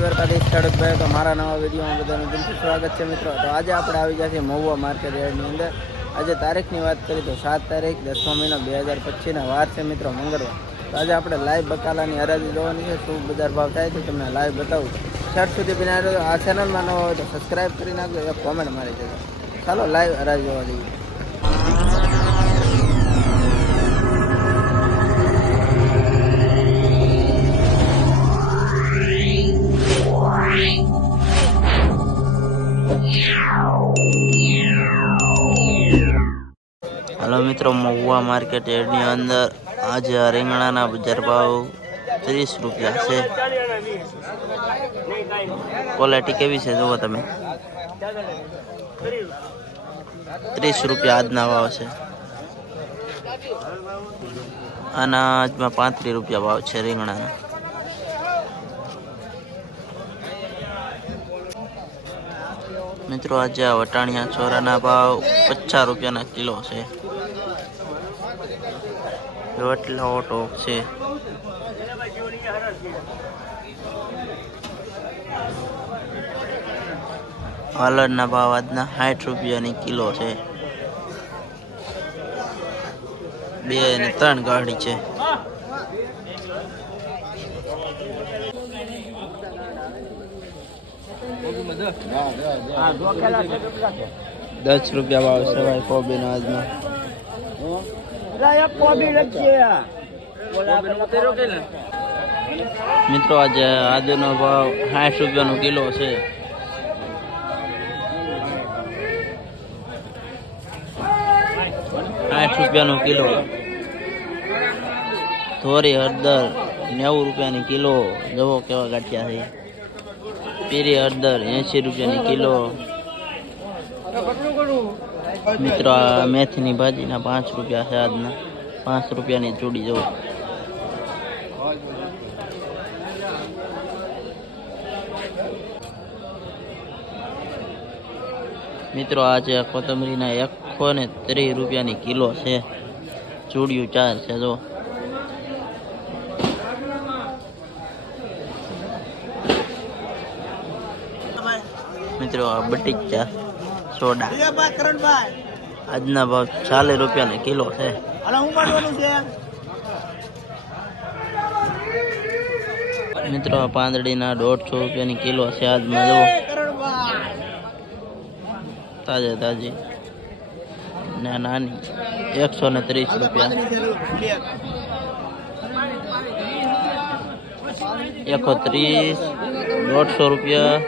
દ્વારકાધીશ ખેડૂતભાઈ તો મારા નવા વિડીયોમાં બધાનું દિલથી સ્વાગત છે મિત્રો. તો આજે આપણે આવી ગયા છીએ મહુવા માર્કેટ યાર્ડની અંદર. આજે તારીખની વાત કરીએ તો સાત તારીખ, દસમા મહિનો બે હજાર પચીસના વાર છે મિત્રો મંગળવાર. તો આજે આપણે લાઈવ બકાલાની હરાજી જોવાની છે, શું બજાર ભાવ થાય છે તમને લાઈવ બતાવું. શર્ટ સુધી બિના આ ચેનલમાં ન હોય તો સબસ્ક્રાઈબ કરી નાખજો, એક કોમેન્ટ મારી દેજો. ચાલો, લાઈવ હરાજી જોવા જઈએ. મિત્રો મહુવા માર્કેટ એડની અંદર આજે રીંગણાના બજાર ભાવ ત્રીસ રૂપિયા છે. ક્વોલિટી કેવી છે જુઓ તમે? ત્રીસ રૂપિયા આજના ભાવ છે. અનાજમાં પાંત્રીસ રૂપિયા ભાવ છે રીંગણાના. મિત્રો આજે આ વટાણિયા ચોરાના ભાવ પચાસ રૂપિયાના કિલો છે. એટલો ટોપ છે. વાલરના ભાવ આજના સાઠ રૂપિયાની કિલો છે. બે ને ત્રણ ગાડી છે. દસ રૂપિયા ભાવ છે ભાઈ કોબીનો આજનો. મિત્રો, આજે આદુનો ભાવ સાઠ રૂપિયાનો કિલો છે. સાઠ રૂપિયાનો કિલો. થોરી હળદર, નેવું રૂપિયાની કિલો. જવો કેવા ગાંઠિયા છે. પીરી, હળદર, એંશી રૂપિયાની કિલો. મિત્રો, આ મેથીની ભાજીના પાંચ રૂપિયા છે આજના. પાંચ રૂપિયાની ચૂડી જવું મિત્રો, આજે કોથમરીના એકસો ને ત્રીસ રૂપિયાની કિલો છે. ચૂડિયું ચાર છે જો મિત્રો, આ બટીચા સોડા આજના ભાવ ચાલીસ રૂપિયાના કિલો છે. મિત્રો પાંદડીના દોઢસો રૂપિયાની કિલો છે આજમાં જુઓ. તાજે તાજી. ને નાની એકસો ને ત્રીસ રૂપિયા. એકસો ત્રીસ દોઢસો રૂપિયા.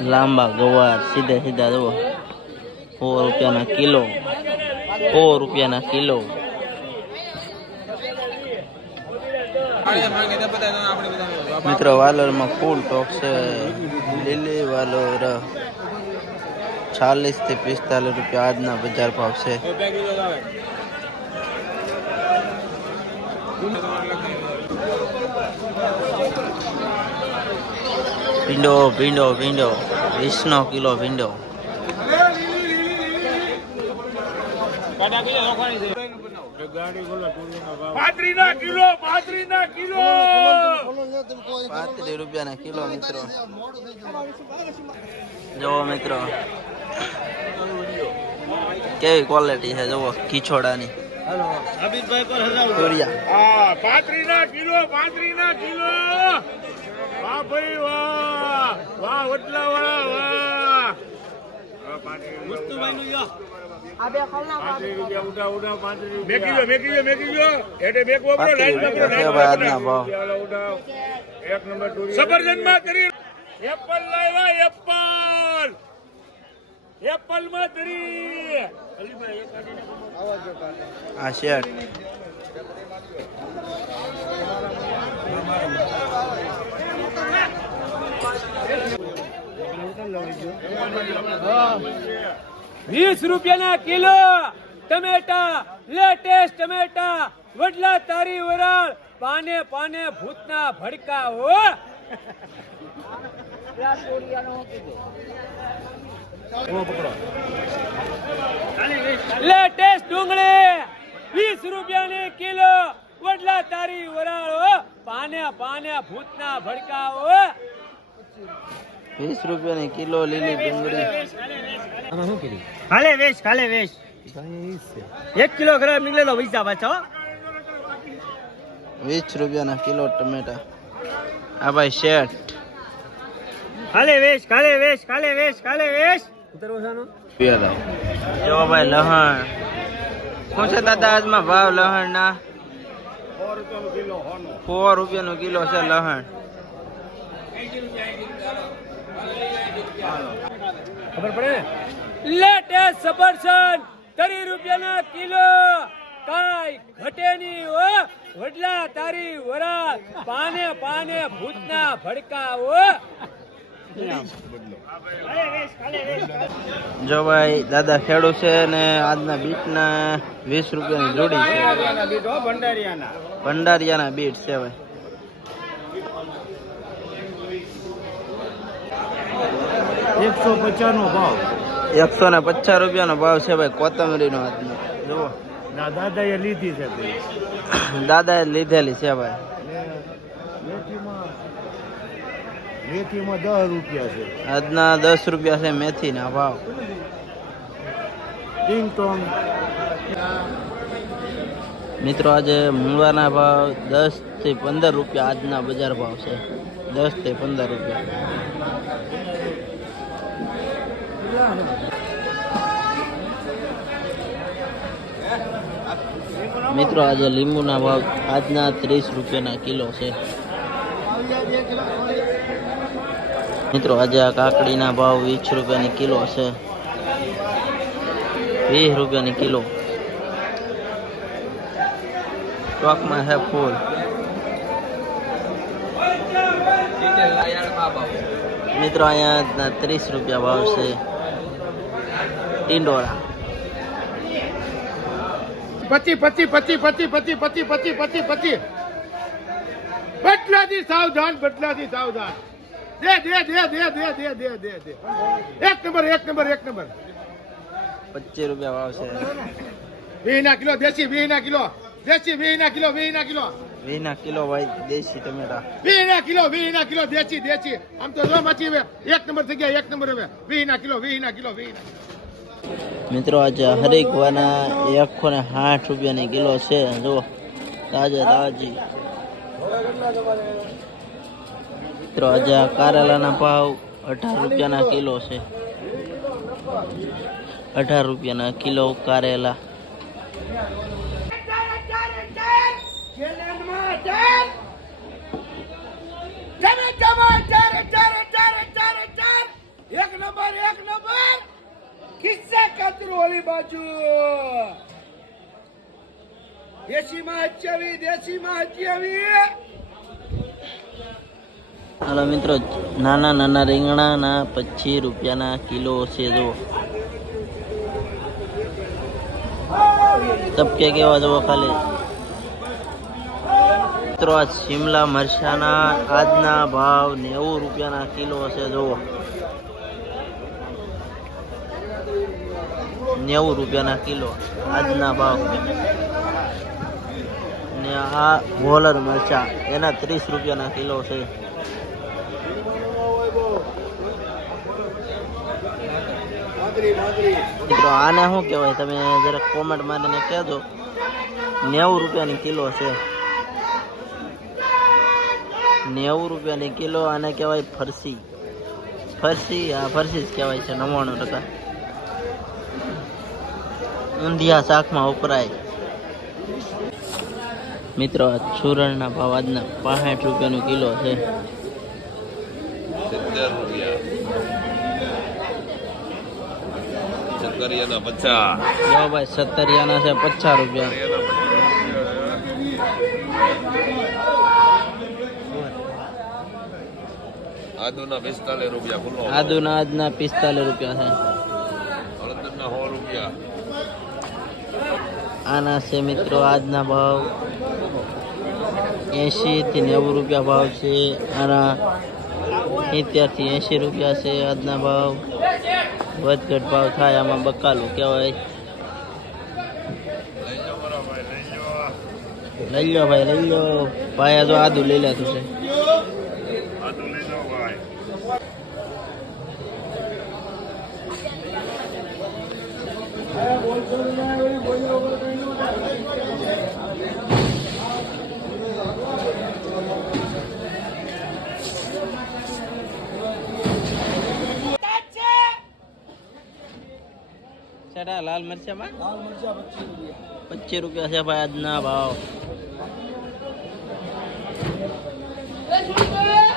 લાંબા ગવાર સીધા સીધા જુઓ. સો રૂપિયાના કિલો. સો રૂપિયાના કિલો. મિત્રો, વાલોરમાં ફૂલ ટોક છે. લીલી વાલોર ચાલીસથી પિસ્તાલીસ રૂપિયા આજના બજાર ભાવ છે. ભીંડો ભીંડો ભીંડો. વીસનો કિલો ભીંડો. પાંત્રીસ રૂપિયાના કિલો મિત્રો. જુઓ મિત્રો. કેવી ક્વોલિટી છે જુઓ ખીચોડાની. તુરિયા હા બાજરીના કિલો બાજરીના કિલો. વાહ ભાઈ વાહ વાહ વડલા વાળા વાહ સબરજનમાં કરી એપલ લાવ્યા એપલ એપલમાં ધરી વીસ રૂપિયાના કિલો ટમેટા લેટેસ્ટ ટમેટા, વડલા તારી વરાળ, પાને પાને ભૂતના ભડકા હો. લેટેસ્ટ ડુંગળી, વીસ રૂપિયાની કિલો, વડલા તારી વરાળ પાને પાને ભૂતના ભૂતના ભડકાઓ વીસ રૂપિયાની કિલો લીલી ડુંગળી. ખાલે વેશ ખાલે વેશ. એક કિલો ખરાબ નીકળેલો પૈસા પાછો. વીસ રૂપિયાના કિલો ટમેટા. આ ભાઈ શેઠ. ખાલે વેશ ખાલે વેશ ખાલે વેશ ખાલે વેશ. જો ભાઈ લહણ. શું છે દાદા આજમાં ભાવ લહણ ના સો રૂપિયાનું કિલો છે લહણ. ખબર પડે? લેટેસ્ટ સફરજન ત્રીસ રૂપિયાના કિલો. કાઈ ઘટે ની ઓ વડલા તારી વરા પાને પાને ભૂતના ભડકા ઓ જો ભાઈ દાદા ખેડૂત છે ને આજના બીટના વીસ રૂપિયાની જોડી છે. ભંડારિયાના બીટ છે ભાઈ. એકસો પચાસ ભાવ. એકસો ને પચાસ રૂપિયાનો ભાવ છે ભાઈ કોથમરીનો આજનો જુઓ ના દાદા એ લીધી છે દાદાએ લીધેલી છે ભાઈ. મેથીમાં દસ રૂપિયા છે. આજના દસ રૂપિયા છે મેથીના ભાવ. મિત્રો આજે મૂંગવાના ભાવ દસથી પંદર રૂપિયા આજના બજાર ભાવ છે દસથી પંદર રૂપિયા. મિત્રો, આજે લીંબુના ભાવ આજના ત્રીસ રૂપિયાના કિલો છે. મિત્રો, આજે આ કાકડીના ભાવ વીસ રૂપિયાની કિલો છે. વીસ રૂપિયાની કિલો. સ્ટોકમાં છે ફૂલ. મિત્રો, અહીંયા ત્રીસ રૂપિયા ભાવ છે. ટિંડોરા પચી પચી પચી પતિ પચી પચી પચી પચી પચી. બદલાથી સાવધાન બદલાથી સાવધાન. દે દે દે દે દે દે દે દે દે એક નંબર એક નંબર એક નંબર. પચીસ રૂપિયા ભાવ છે. વીસ ના કિલો દેશી વીસ ના કિલો દેશી વીસ ના કિલો વીસ ના કિલો. વીના કિલો ભાઈ દેશી ટમેટા વીસ ના કિલો વીસ ના કિલો દેશી દેશી. આમ તો જો મચી એક નંબર થઈ ગયા એક નંબર હવે. વીસ ના કિલો વીસ ના કિલો વીસ ના કિલો. મિત્રો, આજે હરેકવાના એકસો ને સાઠ રૂપિયાની કિલો છે. જુઓ, તાજે તાજી. મિત્રો, આજે કારેલાના ભાવ અઢાર રૂપિયાના કિલો છે. અઢાર રૂપિયાના કિલો કારેલા. એક નંબર એક નંબર. કિસ્સા કતરું ઓલી બાજુ. દેશી માં દેશી માં હાલો મિત્રો, નાના નાના રીંગણાના પચીસ રૂપિયાના કિલો છે જુઓ. તપકે કેવા જુઓ ખાલી. મિત્રો, આ શિમલા મરચાના આજના ભાવ નેવું રૂપિયાના કિલો છે જુઓ. નેવું રૂપિયાના કિલો આજના ભાવ. ને આ વોલર મરચા, એના ત્રીસ રૂપિયાના કિલો છે. મિત્રો, આને શું કહેવાય? તમે જરાક કોમેન્ટ મારીને કહેજો. નેવું રૂપિયાની કિલો છે. નેવું રૂપિયાની કિલો આને કહેવાય ફરસી. ફરસી આ ફરસી જ કહેવાય છે, નવ્વાણું ટકા. ઊંધિયા શાકમાં વપરાય. મિત્રો સુરણના ભાવ આજના પાંસઠ રૂપિયાનું કિલો છે. પચાસ. ભાઈ સત્તરિયાના છે પચાસ રૂપિયા. આદુના પિસ્તાલીસ રૂપિયા આદુના આજના પિસ્તાલીસ રૂપિયા છે. હળદરના સો રૂપિયા. આના છે મિત્રો, આજના ભાવ એંશી થી નેવું રૂપિયા ભાવ છે. આના સિત્તેરથી એંશી રૂપિયા છે આજના ભાવ. વધઘટ ભાવ થાય આમાં બકાલું કહેવાય. લઈ લો ભાઈ, લઈ લો. ભાઈ, આ તો આદુ લઈ લેતું છે. Thank તો લઈ જાઓ ભાઈ સેટા લાલ મરચામાં પચીસ રૂપિયા. છે ભાઈ આજના ભાવ.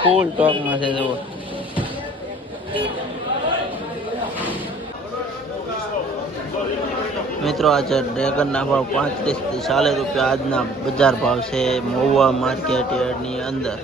ફૂલ ટોકમાં છે જુઓ. મિત્રો આજે ડ્રેગનના ભાવ પાંત્રીસથી ચાલીસ રૂપિયા. આજના બજાર ભાવ છે મહુવા માર્કેટ યાર્ડની અંદર.